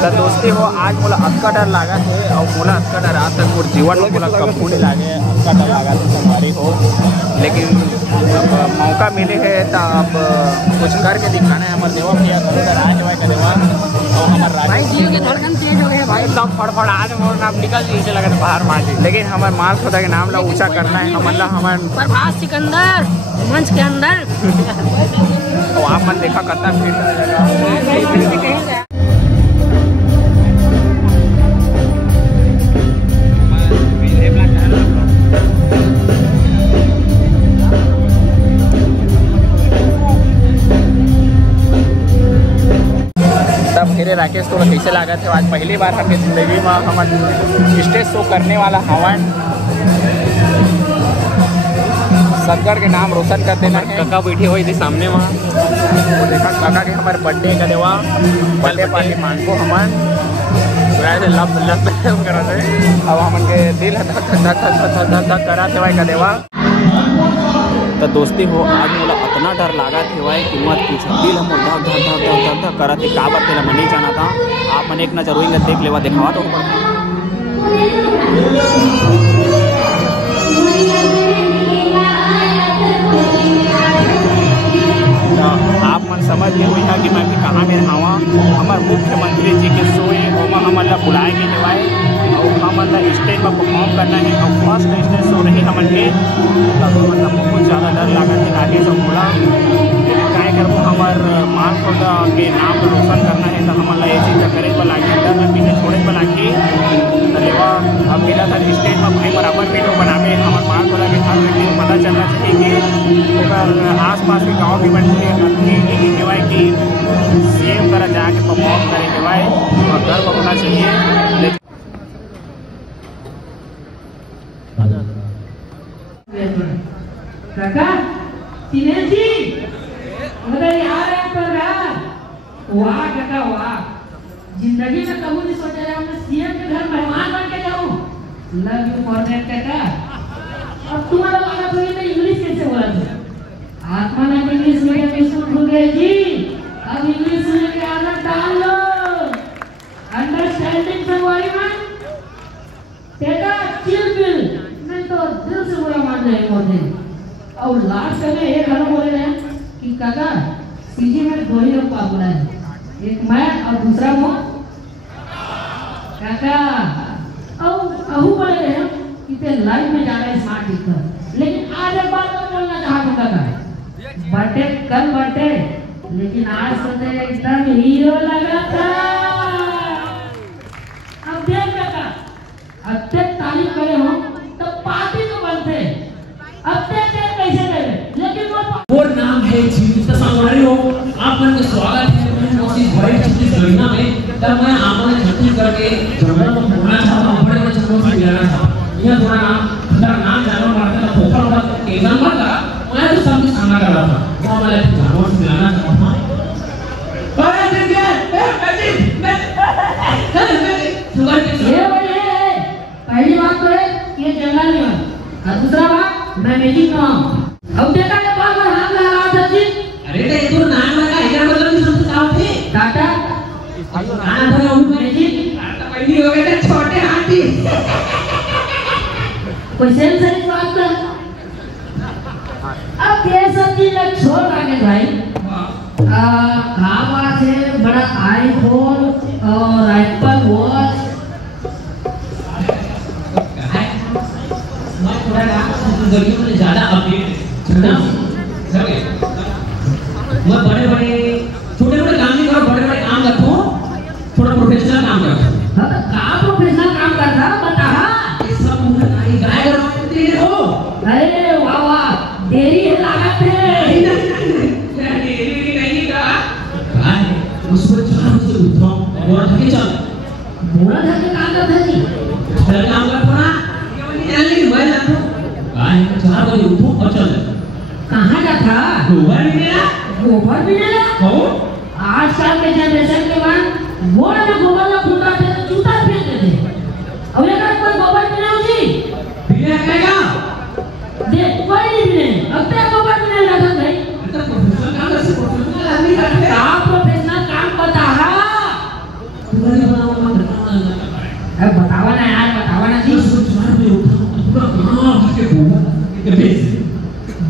तो दोस्ती हो आज मोला अक्का डर लगा थे और मोला अक्का डर आज तक मोर जीवन में मोला कभी नहीं लागे अक्का डर लगा थे तुम्हारी हो। लेकिन अब मौका मिले है तो अब कुछ करके दिखाना है। हमारे देवा भैया करो तो राज भाई का देवा और हमारे भाई जी के धड़कन तेज हो गए भाई एकदम फड़फड़ आज मोर नाम निकल नीचे लगा बाहर मार दी। लेकिन हमारे माल खुदा के नाम ला ऊँचा करना है हमारे प्रभास सिकंदर मंच के अंदर तो आप मन देखा करता तब फिर राकेश को कैसे लगा थे। आज पहली बार हमारी जिंदगी में हम स्टेज शो करने वाला हवन सदगढ़ के नाम रोशन कर देना है। काका बैठी हुई थी सामने वहाँ वो देखा काका के हमारे बर्थडे का देवा बर्थडे पार्टी मान को हमान लब लब करा थे। अब हमन के दिल धक करा थे भाई का देवा। तो दोस्ती हो आज मोला इतना डर लगा थे भाई कि मत पूछो। दिल हम धक धक धक धक धक करा थे का बात तेरा मन नहीं जाना था। आप मन एक नजर रोएंगे देख लेवा दिखावा तो आप मन समझ गए हुई है कि मैं भी कहाँ में रहा। हमारे मुख्यमंत्री जी के शो है वहाँ हमारा बुलाए गए हवाए और हमारा स्टेज पर परफॉर्म करना है और फर्स्ट स्टेज शो रही हमन के मतलब बहुत ज़्यादा डर लगा थे आगे सब बोला। लेकिन क्या करूँ हमारे माल खुदा के नाम पर रोशन करना है तो हमारा ये चीज़ करे पर लागे डर में पीछे छोड़े पर लागे लेवा। अब मिला था स्टेज में भाई बराबर वीडियो बनावे हमारे माल खुदा के हर व्यक्ति को पता चलना चाहिए कि अगर आस पास के गाँव भी बनते केवाई कि सेम करा जाके परफॉर्म करे केवाई और गर्व होना चाहिए। काका दिनेश जी उधर यार है पर यार वाह काका वाह जिंदगी में कभी नहीं सोचा था मैं सीएम के घर मेहमान बन के जाऊं। लव यू फॉर दैट काका। अब तुम्हारा वाला तो ये इंग्लिश कैसे बोला था आत्मा ने इंग्लिश मीडियम स्कूल खुल गए जी। अब इंग्लिश मीडियम के आदत डाल लो अंडरस्टैंडिंग से वाली मन बेटा चिल बिल नहीं तो दिल से बुरा मान जाए मोदी। और लास्ट में एक घर बोले हैं कि काका सीजी में दो ही लोग बोला है एक मैं और दूसरा वो काका और अहू बोले हैं कि ते लाइव में जाना है स्मार्ट टीचर। लेकिन आज एक बात और बोलना चाहता हूँ काका बर्थडे कल बर्थडे लेकिन आज तो तेरे एकदम हीरो लगा था। अब देख काका अब तक तारीफ करे हो तो पार्टी तो बनते अब तक कैसे करे लेकिन वो नाम है जीवित संगवारी हो आप मन के स्वागत है कोशिश बड़ी छत्तीस गणना में। तब मैं आपने छत्तीस करके जंगल को घूमना चाहता हूँ बड़े बड़े जंगलों से मिलाना चाहता हूँ। यह थोड़ा नाम जानवर मारता था पोखर होगा के जानवर का मैं तो सबके सामना कर रहा था वो मैं जानवर से मिलाना चाहता हूँ। पहली बात तो है ये जंगल में और दूसरा बात मैं मैजिक में हूँ। अब देखा के बार बार हाथ लगा रहा था जी। अरे तो ये नाम लगा इधर मतलब नहीं समझ पाओ थे टाटा खाना था उन मैजिक पहली हो गए थे छोटे हाथी कोई सेंस नहीं बात का। अब ये सब चीज छोड़ रखे भाई खावा से बड़ा आईफोन और एप्पल वॉच गलियों में ज्यादा अपडेट है मैं बड़े बड़े छोटे बड़े काम नहीं करो बड़े बड़े काम करता हूँ थोड़ा प्रोफेशनल काम करता हूँ। हाँ तो कहाँ प्रोफेशनल काम करता बता सब मुझे गाय करते हो। अरे वाह वाह देरी है लागत है देरी नहीं का उसको चार बजे उठो और थके चल बोला था कि काम करता जी चल काम कर पड़ा ये मैं जाता हूँ 4 बजे उठो और चल। कहाँ जाता गोबर भी लेना हो 8 साल के जनरेशन के बाद वो ना गोबर ला फूटा थे तो जूता फेंक देते। अब ये कर कोई गोबर भी नहीं जी बिना कहेगा देख कोई नहीं बिने अब तक गोबर भी नहीं लगा भाई तो प्रोफेशनल काम कैसे प्रोफेशनल आदमी करते आप प्रोफेशनल काम बता बतावा ना यार, बतावा ना जी।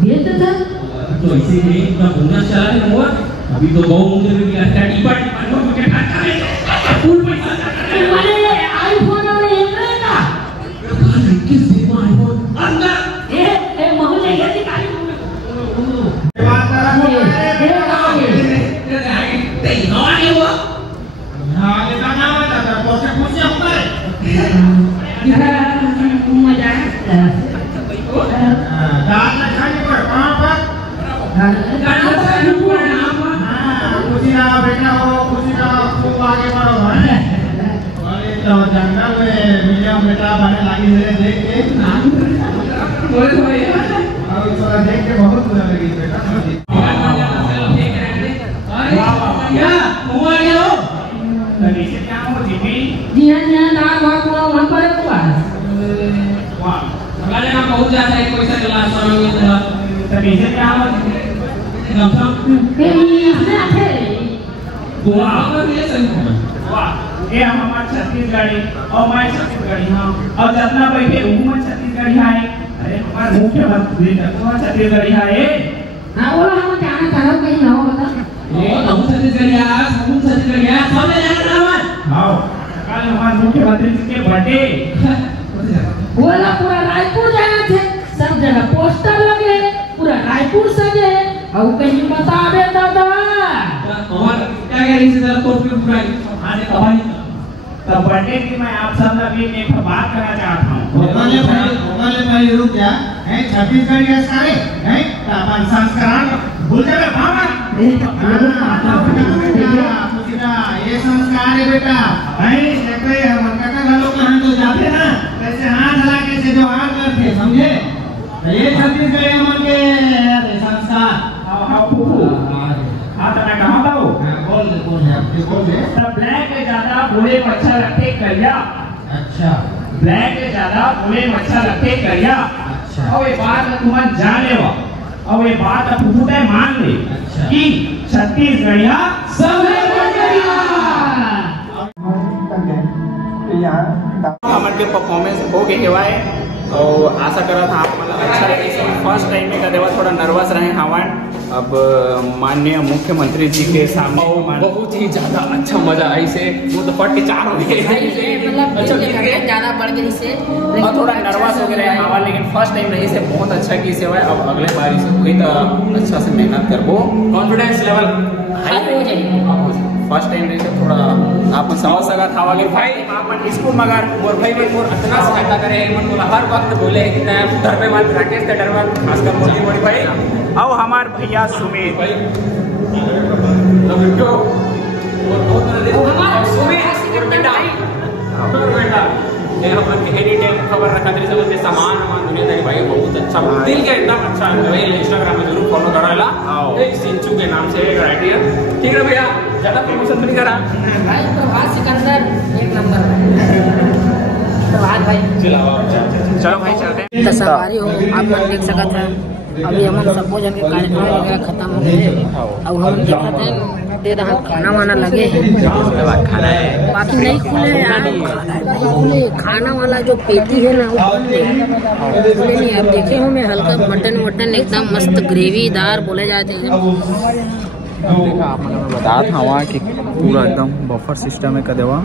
बेच था तो इसीलिए इतना बोनस चला है वो। अभी तो बहुत मुझे भी आता है डिपार्टमेंट में मुझे खाता है फुल पैसा वाले आईफोन और एंड्रॉइड का किस दिन आईफोन अंदर ए महोदय ये दिखाई बात करा ते नवा है वो हां ये का नाम है दादा कोसे पूछे ऊपर मजा है दाल ना खाने पर कहां पर खुशी का बेटा हो, खुशी का खूब आगे बढ़ो है। अरे तो जंगल में मिलिया बेटा बने लगी है देख के। अब थोड़ा देख के बहुत बुरा लगी बेटा। क्या हुआ ये लो? तभी से क्या हो जीवी? जी हाँ दाल बहुत पूरा वहाँ पर है पूरा। वाह अगला जगह पहुँच जाता है कोई सा गिलास मांगेगा तभी से क्या हो? ये हमारा छत्तीसगढ़ी और मैं छत्तीसगढ़ी हाँ और जितना बैठे वो मैं छत्तीसगढ़ी है। अरे हमारा मुख्यमंत्री छत्तीसगढ़ी है। हाँ बोला हम जाना चाह रहे कहीं ना हो बता ये हम छत्तीसगढ़ी है हम छत्तीसगढ़ी है सब जाना ना हाँ कल हमारे मुख्यमंत्री जी के बर्थडे बोला पूरा रायपुर जाना थे सब जगह पोस्टर लगे पूरा रायपुर सजे और कहीं बता दे दादा और क्या कह रही थी तो पूरा आने कहानी तब बर्थडे की मैं आप सब अभी एक बात करना चाहता हूँ। ओकाले भाई रुक जा हैं छत्तीसगढ़ के सारे हैं अपन संस्कार भूल जावे भागा ये संस्कार है बेटा भाई देखो हम काका लोग कहां तो जाते ना कैसे हाथ हला के से जो हाथ करते समझे ये छत्तीसगढ़ मन के संस्कार हां फूफू हां तो मैं कहां था वो बोल दे सब ब्लैक के ज्यादा बुरे मच्छर रखे करिया। अच्छा ब्लैक के ज्यादा बुरे मच्छर रखे करिया। अच्छा और ये बात तुम जान ले और ये बात फूफू ते मान ले कि छत्तीसगढ़िया सब हमारे के परफॉर्मेंस हो गए हेवाए और आशा करा था आप मतलब अच्छा लगे। फर्स्ट टाइम में का देवा थोड़ा नर्वस रहे हवन। अब माननीय मुख्यमंत्री जी के सामने बहुत ही ज्यादा अच्छा मजा आई से वो तो पट के चार हो गए अच्छा ज्यादा बढ़ गई से और थोड़ा नर्वस हो गए हवा लेकिन फर्स्ट टाइम रही से बहुत अच्छा की सेवा है। अब अगले बारी से हुई तो अच्छा से मेहनत करबो कॉन्फिडेंस लेवल हाई हो जाए। फर्स्ट टाइम रही से थोड़ा आप समझ सका था वाले भाई आप स्कूल मगर और भाई में और इतना सहायता करे मन बोला हर वक्त बोले कि डर में मत राकेश का डर मत खासकर मोदी बड़ी भाई और हमार भैया सुमित भाई तो और सुमित और बेटा ये हम एनी टाइम खबर रखा तेरे समझ सामान हमारा दुनियादारी भाई बहुत अच्छा दिल के एकदम अच्छा है। इंस्टाग्राम में जरूर फॉलो करा ला सिंचू के नाम से एक आईडी है ठीक है भैया ज्यादा प्रमोशन नहीं करा भाई तो आज सिकंदर एक नंबर तो आज भाई चलो भाई चलते हैं तो सवारी हो आप मन देख सकते हैं। अभी हम सबको जन के कार्यक्रम वगैरह खत्म हो गए अब हम देखते हैं दे रहा खाना वाना लगे खाना है बाकी नहीं खुले यार खुले खाना वाला जो पेटी है ना वो खुले नहीं। अब देखे हो मैं हल्का मटन वटन एकदम मस्त ग्रेवीदार बोले जाते हैं। देखा आप बता था वहाँ कि पूरा एकदम बफर सिस्टम है का देवा।